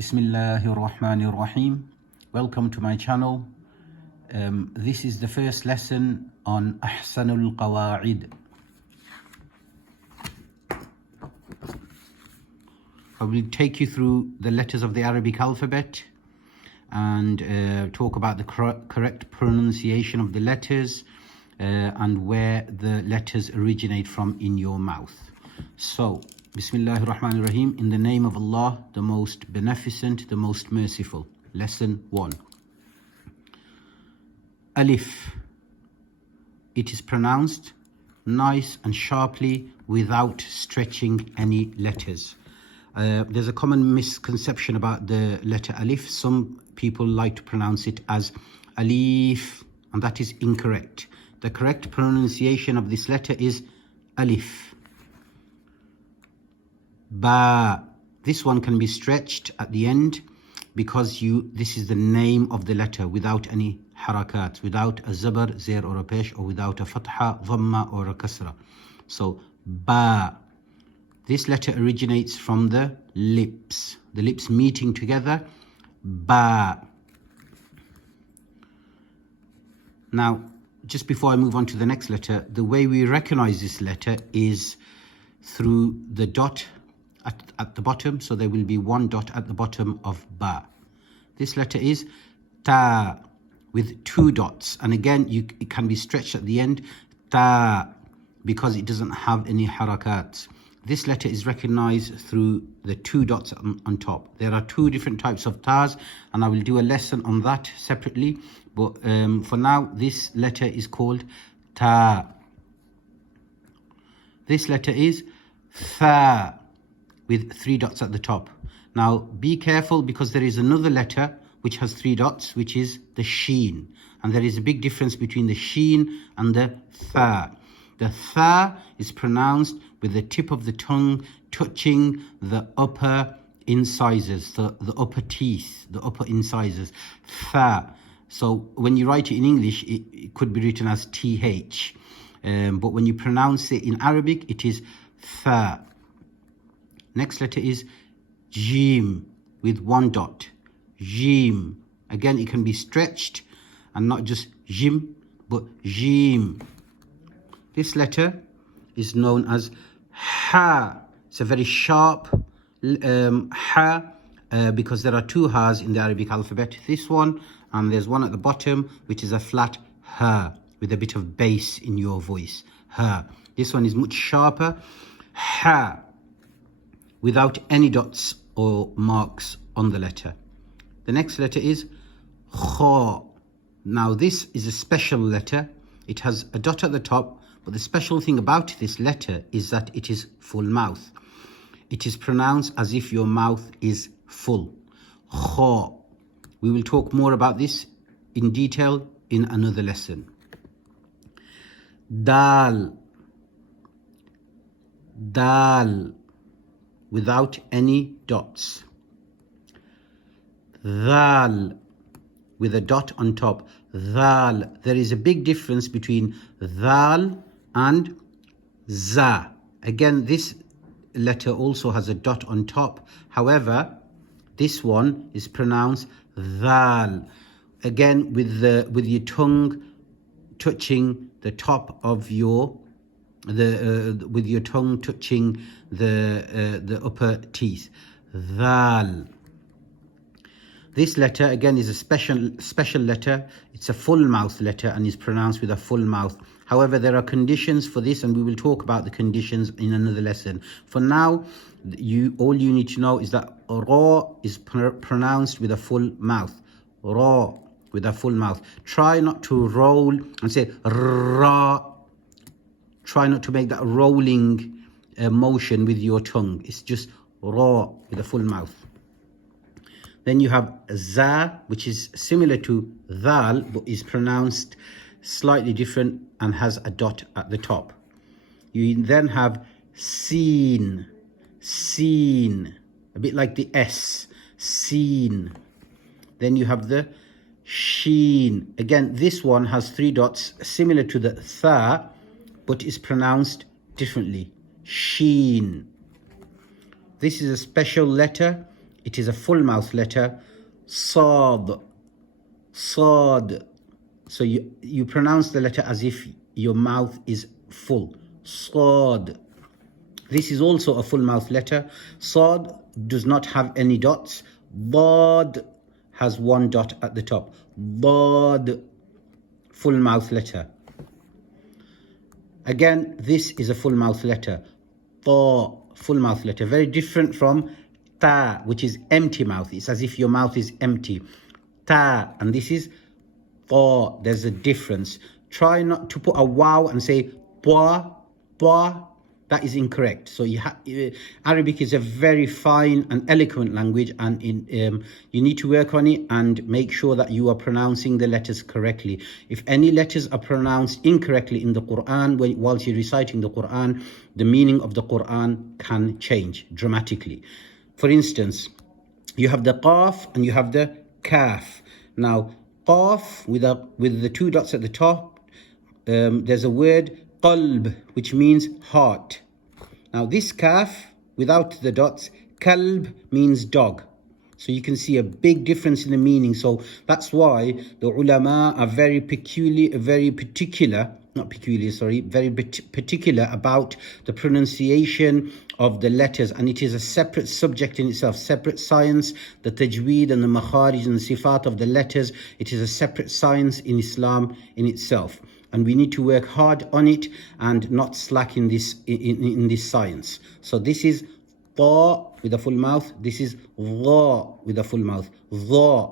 Bismillahir-Rahmanir-Rahim. Welcome to my channel. This is the first lesson on Ahsanul Qawaaid. I will take you through the letters of the Arabic alphabet and talk about the correct pronunciation of the letters and where the letters originate from in your mouth. So, Bismillahir-Rahmanir-Rahim, in the name of Allah, the most beneficent, the most merciful. Lesson 1. Alif. It is pronounced nice and sharply without stretching any letters. There's a common misconception about the letter Alif. Some people like to pronounce it as Alif, and that is incorrect. The correct pronunciation of this letter is Alif. Ba. This one can be stretched at the end because this is the name of the letter without any harakat, without a zabar, zair or a pesh, or without a fatha, dhamma or a kasra. So ba. This letter originates from the lips meeting together. Ba. Now, just before I move on to the next letter, the way we recognize this letter is through the dot at the bottom. So there will be one dot at the bottom of ba. This letter is ta with two dots, and again it can be stretched at the end, ta, because it doesn't have any harakat. This letter is recognized through the two dots on top. There are two different types of tas, and I will do a lesson on that separately, but for now this letter is called ta. This letter is tha with three dots at the top. Now be careful, because there is another letter which has three dots, which is the sheen, and there is a big difference between the sheen and the tha. The tha is pronounced with the tip of the tongue touching the upper incisors, the upper teeth, the upper incisors. Tha. So when you write it in English, it could be written as th, but when you pronounce it in Arabic, it is tha. Next letter is jim with one dot. Jim. Again, it can be stretched and not just jim, but jim. This letter is known as ha. It's a very sharp ha because there are two ha's in the Arabic alphabet. This one, and there's one at the bottom which is a flat ha with a bit of bass in your voice. Ha. This one is much sharper. Ha. Without any dots or marks on the letter. The next letter is kha. Now this is a special letter. It has a dot at the top, but the special thing about this letter is that it is full mouth. It is pronounced as if your mouth is full. Kha. We will talk more about this in detail in another lesson. Dal. Dal. Without any dots. Dhal with a dot on top. Dhal. There is a big difference between dhal and za. Again, this letter also has a dot on top. However, this one is pronounced dhal. Again, with your tongue touching the top of your with your tongue touching the upper teeth. Dhal. This letter again is a special letter. It's a full mouth letter and is pronounced with a full mouth. However, there are conditions for this, and we will talk about the conditions in another lesson. For now, all you need to know is that ra is pronounced with a full mouth. Ra with a full mouth. Try not to roll and say ra. Try not to make that rolling motion with your tongue. It's just ra with a full mouth. Then you have za, which is similar to dhal, but is pronounced slightly different and has a dot at the top. You then have seen, seen, a bit like the S, seen. Then you have the sheen. Again, this one has three dots, similar to the tha, but is pronounced differently. Sheen. This is a special letter. it is a full mouth letter. Sad, sad. So you pronounce the letter as if your mouth is full. Sad. This is also a full mouth letter. Sad does not have any dots. Dad has one dot at the top. Dad, full mouth letter. Again, this is a full mouth letter. Ta, full mouth letter. Very different from ta, which is empty mouth. It's as if your mouth is empty. Ta, and this is ta. There's a difference. Try not to put a wow and say pa, pa. That is incorrect. So Arabic is a very fine and eloquent language, and you need to work on it and make sure that you are pronouncing the letters correctly. If any letters are pronounced incorrectly in the Quran, whilst you're reciting the Quran, the meaning of the Quran can change dramatically. For instance, you have the qaf and you have the kaf. Now, qaf with the two dots at the top, there's a word qalb, which means heart. Now this kaf without the dots, kalb, means dog. So you can see a big difference in the meaning. So that's why the ulama are very particular about the pronunciation of the letters, and it is a separate subject in itself, separate science. The tajweed and the makharij and the sifat of the letters, it is a separate science in Islam in itself, and we need to work hard on it and not slack in this science. So this is ta with a full mouth, this is dha with a full mouth, dha.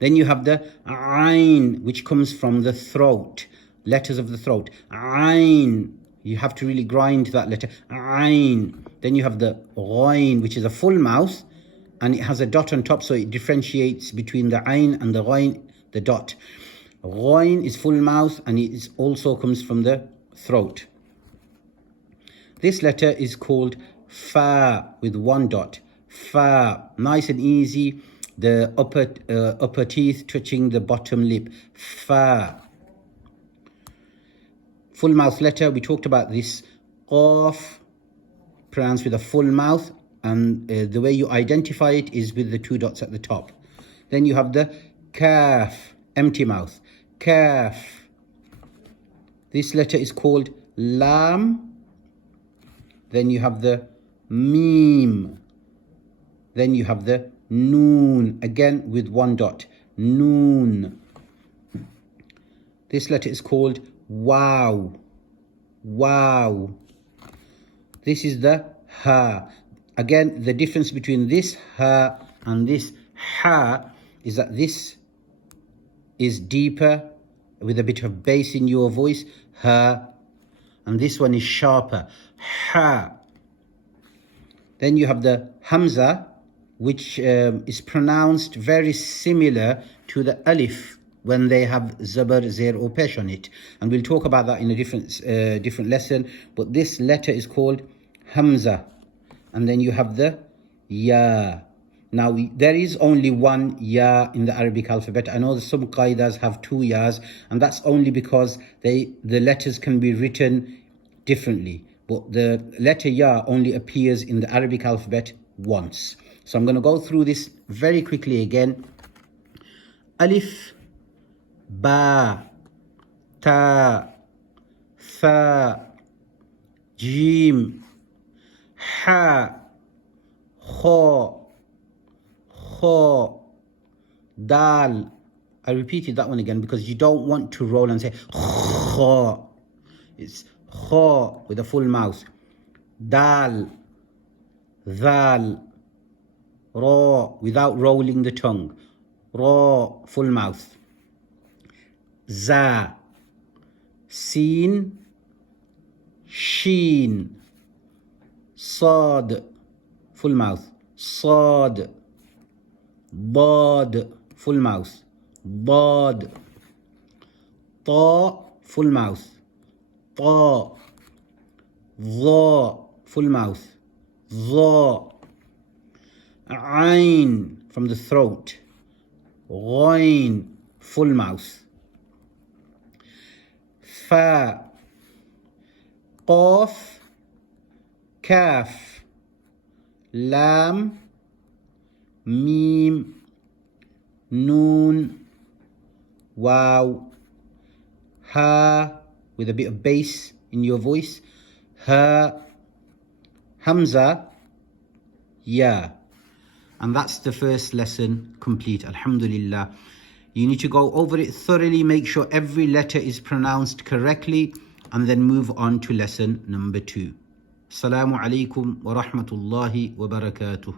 Then you have the ayn, which comes from the throat, letters of the throat. Ayn, you have to really grind that letter. Ayn. Then you have the ghain, which is a full mouth, and it has a dot on top, so it differentiates between the ayn and the ghain, the dot. Ghain is full mouth, and it also comes from the throat. This letter is called fa with one dot. Fa, nice and easy. The upper teeth touching the bottom lip. Fa. Full mouth letter, we talked about this. Qaf, pronounced with a full mouth, and the way you identify it is with the two dots at the top. Then you have the kaf, empty mouth. Kaf. This letter is called lam. Then you have the mim. Then you have the noon, again with one dot. Noon. This letter is called wow. Wow. This is the ha. Again, the difference between this ha and this ha is that this is deeper with a bit of bass in your voice, ha, and this one is sharper, ha. Then you have the hamza, which is pronounced very similar to the alif when they have zabar, zir or pesh on it, and we'll talk about that in a different lesson. But this letter is called hamza. And then you have the ya. Now there is only one ya in the Arabic alphabet. I know that some qaidas have two yas, and that's only because the letters can be written differently, but the letter ya only appears in the Arabic alphabet once. So I'm going to go through this very quickly again. Alif, ba, ta, tha, jim, ha, kha, kha, dal. I repeated that one again because you don't want to roll and say kha. It's kha with a full mouth. Dal, dhal, ra without rolling the tongue. Ra, full mouth. Za, sin, sheen. Sad, full mouth. Sad. Dad, full mouth. Dad. Ta, full mouth. Ta. Dha, full mouth. Dha. Ain, from the throat. Ghain, full mouth. Fa. Qaf. Kaf. Lam. Mim, Noon, Wow, Ha, with a bit of bass in your voice. Ha, Hamza, Ya. And that's the first lesson complete, alhamdulillah. You need to go over it thoroughly, make sure every letter is pronounced correctly, and then move on to lesson number 2. Assalamu alaikum wa rahmatullahi wa barakatuh.